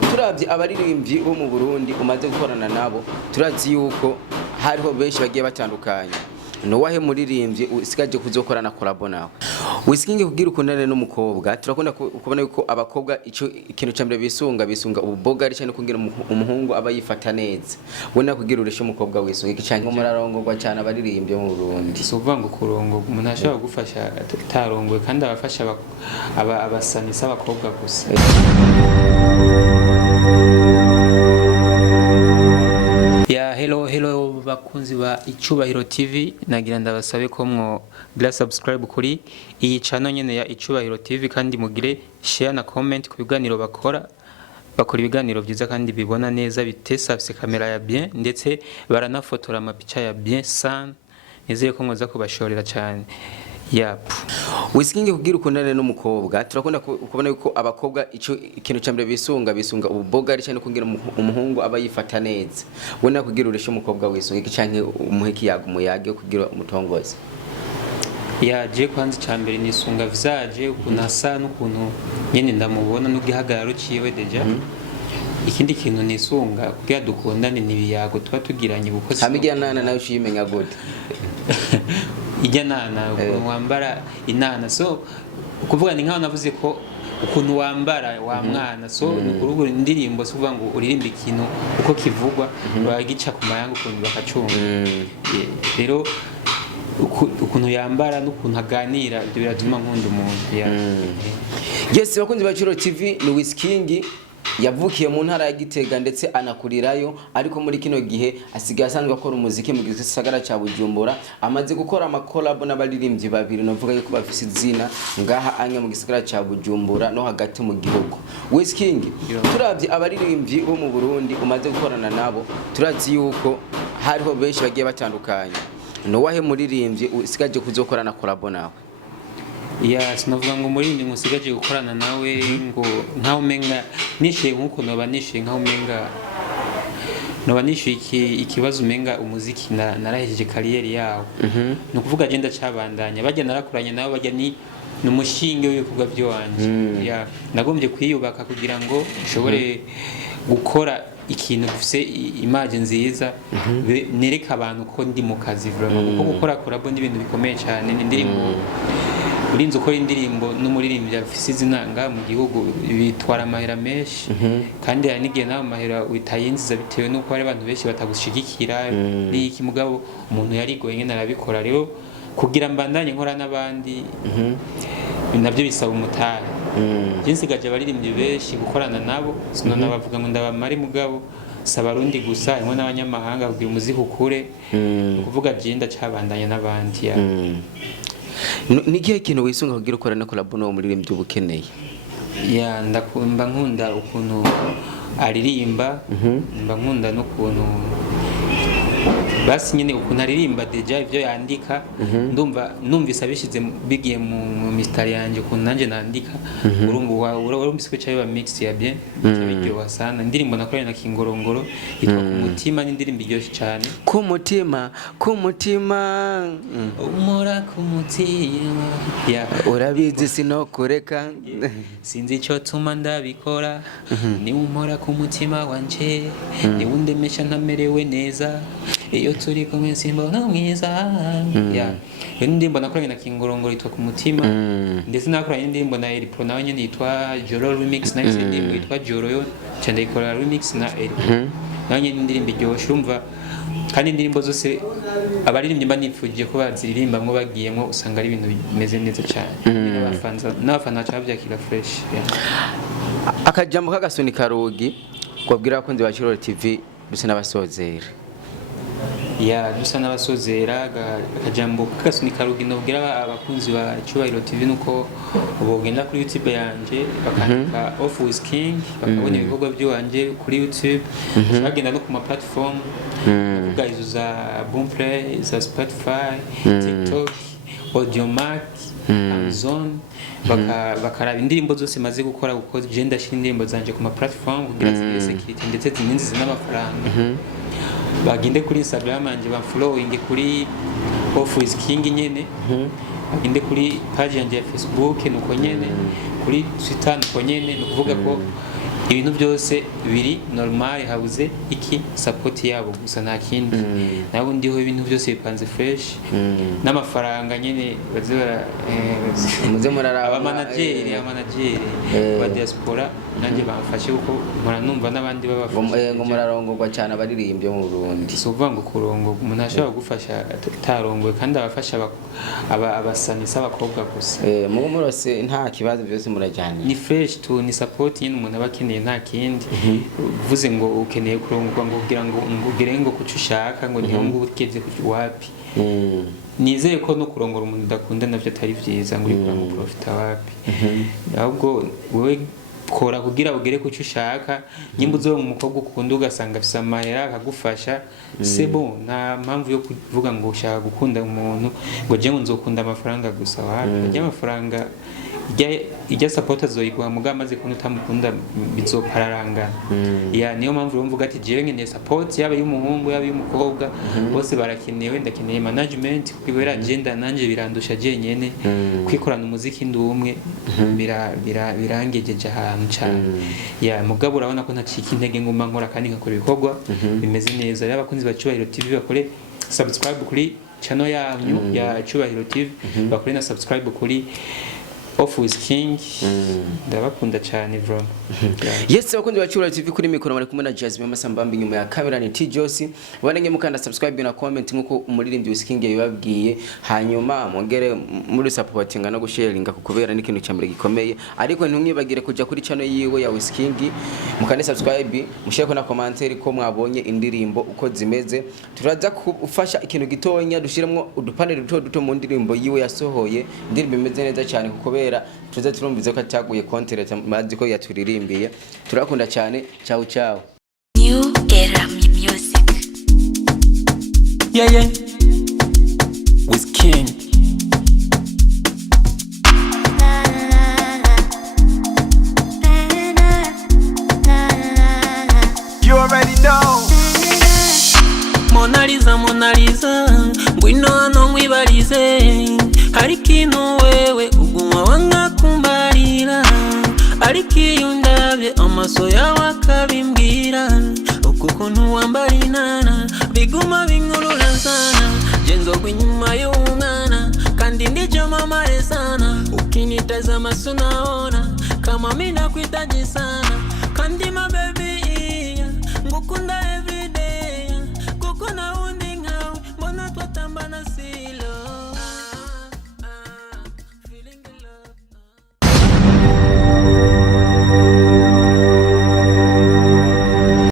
turavye abaririmbyi bo mu Burundi umaze gukorana nabo turazi yuko hariho benshi bagiye batandukanye no wahe muririmbyi usigaje kuzokorana collabo nawe Wizking kugira ukundane n'umukobwa turakunda kubona yuko abakobwa ico ikintu cyambere bisunga ububoga ari cyane kugira umuhungu aba yifata neza wona kugira ureshe umukobwa wisunga iki cyane murarongorwa cyane abaririmbyi mu Burundi so uvuga kurongo umuntu ashaka gufasha tarongwe kandi abafasha abasanisa abakobwa gusa Hello bakunzi ba Icubahiro TV nagira ndabasabe ko mwo gira subscribe kuri iyi channel nyene ya Icubahiro TV kandi mugire share na comment ku biganiro bakora ibiganiro byiza kandi bibona neza bitesafise kamera ya bien ndetse baranafotora amapicha ya bien sana nizeye ko mwoza kubashorera cyane Wizking kugira ukundane n'umukobwa turakunda kubona yuko abakobwa ico ikintu cyambere bisunga ububoga ari cyane kugira umuhungu aba yifata neza wona kugira ureshe umukobwa wisunga iki cyane umuheki yagumuyage kugira umutongoze je kwanza cyambere nisunga visaje ukunasa n'ukuntu nyene ndamubona n'ugihagararo ciwe deja ikindi kintu nisunga kugira dukundane nibiyago tuba tugiranye bukoze hamigira nana nawe ushimenya gute ijya nana wambara inana so kuvuga ni nkaho navuze ko ukuntu wambara wa mwana so uruguru indirimbo so kuvuga ngo uririmba ikintu uko kivugwa bagica ku mayanga ukuntu bakacunga rero ukuntu yambara n'ukuntu aganira ibyo biratuma nkunda umuntu yes bakunzi ba Curo TV ni Wizking yavukiye mu ntara ya Gitega ndetse anakurirayo ariko muri kino gihe asigaye asanzwe akora umuziki mu gisagara cya Bujumbura amaze gukora amakolabo n'abaririmbyi babiri novuga yuko bafise izina ngaha anya mu gisagara cya Bujumbura no hagati mu gihugu Wizking turavye abaririmbyi bo mu Burundi umaze gukorana nabo turazi yuko hariho benshi bagiye batandukanye no wahe muririmbyi usigaje kuzokorana collabo nawe sinavuga ngo murindi musigaje gukorana nawe ngo nkaho umenga nishiye nkuko noba nishiye nkaho umenga noba nishiye ikibazo umenga umuziki narahejeje kariyeri yawo no kuvuga agenda cabandanya bajya narakuranye nabo bajya ni numushinge w'ibikorwa byo wanje nagombye kwiyubaka kugira ngo nshobore gukora ikintu gifise image nziza nereka abantu ko ndi mu kazi vraiment kuko gukora collabo n'ibintu bikomeye cyane n'indirimbo urinze ukora indirimbo n'umuririmbyi afise izinanga mu gihugu bitwara amahera menshi kandi hari n'igihe nawe amahera witayinziza bitewe n'uko hari abantu benshi batagushigikira n'iki mugabo umuntu yarigoye nyene arabikora rero kugira mbandanye nkora n'abandi nabyo bisaba umutari jinsigaje abaririmbyi benshi gukorana nabo sinona bavuga ngo ndabamari mugabo saba rundi gusa imwe n'abanyamahanga kugira umuziki ukure kuvuga jenda cabandanya n'abandi nigihe kintu wisunga kugira ukorana collabo no muririmbyi ubukeneye ndakumba nkunda ukuntu aririmba mba nkunda no kuntu basi nyene ukuntu aririmba deja ivyo yandika ndumva numvise abishize bigiye mu mistari yanje ukuntu nanje nandika urumva urumvise ko cyabiba mix ya bien cyabiryoha sana indirimbo nakoranye na Kingorongoro yitwa ku mutima n'indirimbo iryoshye cyane ku mutima umura ku mutima urabizi sinokureka sinzi ico tuma ndabikora ni umura ku mutima wanje ni undemesha ntamerewe neza iyo turi kumwe simbona mwiza iyo ndirimbo nakoranye na Kingorongoro yitwa ku mutima ndetse nakoranye indirimbo na Elipro nawe nyene yitwa Joro remix na indirimbo yitwa Joro yo cyane ikora remix na Elipro nawe nyene indirimbo iryoshye urumva kandi indirimbo zose abaririmbyi mba nipfuje ko baziririmba mwo bagiyemo usanga ari ibintu bimeze neza cyane n'abafana cyabyakira fresh akajambo kagasoni karugi kwabwira abakunzi ba Curo TV bise n'abasozera dusa n'abasozera akajambo kagasoni karugi nobwira abakunzi ba Icubahiro TV nuko bogenda kuri YouTube yanje bakandika of Wizking bakabona ibikorwa by'wanje kuri YouTube bagenda no ku ma platform kuvuga izo za Boomplay za Spotify TikTok Audiomack Amazon bakaraba indirimbo zose maze gukora kuko je ndashira indirimbo zanje ku ma platform kugira zigire security ndetse zininzize n'amafaranga baginde kuri Instagram anje ba following kuri of Wizking nyene baginde kuri page yanje ya Facebook nuko nyene kuri Twitter nuko nyene no kuvuga ko ibintu byose biri normal, habuze iki support yabo gusa nta kindi. Nabo ndiho ibintu byose bipanze fresh, n'amafaranga nyene bazora muze muraraba amanageri ba diaspora nanjye bamfashe kuko muranumva n'abandi babafasha ngo murarongorwa cyane abaririmbye mu Burundi. So uvuga ngo kurongo umuntu ashobora gufasha tarongowe kandi abafasha abasanisa abakobwa gusa. Mu murose nta kibazo byose murajyanye. Ni fresh tu, ni support nyine umuntu abakeneye nta kindi. Uvuze ngo ukeneye kurongorwa ngo kugira ngo ugire ngo kuco ushaka ngo niho ngo ukeze kuco wapi. Nizeye ko no kurongora umuntu udakunda navyo atari vyiza ngo uri mu profita wapi. Ahubwo wewe kora kugira ugere kuco ushaka, nyimba uzo mu mukobwa ukunda ugasanga afise amahera akagufasha, c'est bon. Nta mpamvu yo kuvuga ngo ushaka gukunda umuntu ngo je nzokunda amafaranga gusa wapi. Amafaranga ijya support azoyiguha muga maze kuntu utamukunda bizopararanga. Niyo mpamvu urumvuga ati jewe nkeneye support yaba y'umuhungu yaba y'umukobwa, bose barakenewe. Ndakeneye management kubera agenda nanje birandusha je nyene kwikorana umuziki ndi umwe birangejeje ahantu cyane. Mugabo urabona ko ntacika intege nguma nkora kandi nkakora ibikorwa bimeze neza. Rero abakunzi ba Cyubahiro TV bakore subscribe kuri channel yanyu ya Cyubahiro TV, bakore na subscribe kuri Wizking. Ndabakunda cyane bro. Yes, abakunzi ba Cyubahiro TV kuri mikoro bari kumwe na Jasmine Masambambi, nyuma ya kamera ni T-Josi. Wanenge mukanda subscribe na comment nkuko umuririmbyi Wizking yababwiye, hanyuma mongere muri supportinga no gusharinga kukubera n'ikintu cyambere gikomeye. Ariko ntumwibagire kuja kuri channel yiwe ya Wizking, mukande subscribe, mushireko na commentaire ko mwabonye indirimbo uko zimeze. Turaza kufasha ikintu gitonya dushiremo udupande duto mu ndirimbo yiwe yasohoye. Indirimbo imeze neza cyane kukubera tuze turumvize ko ataguye kontere mazi ko yaturirimbiye. Turakunda cyane. Ciao ciao. New era music. Yeah. Wizking. You already know. Mona Lisa, ngwino hano nkwibarize, hari ikintu wewe uguma wanga kumbarira, ariko iyo undabye amaso yawe akabimbwira, uko ukuntu wambara inana biguma binkurura sana, je nzogwa inyuma y'umwana kandi ndijo mamare sana, ukinitazama sunaona kama mimi nakuhitaji sana kandi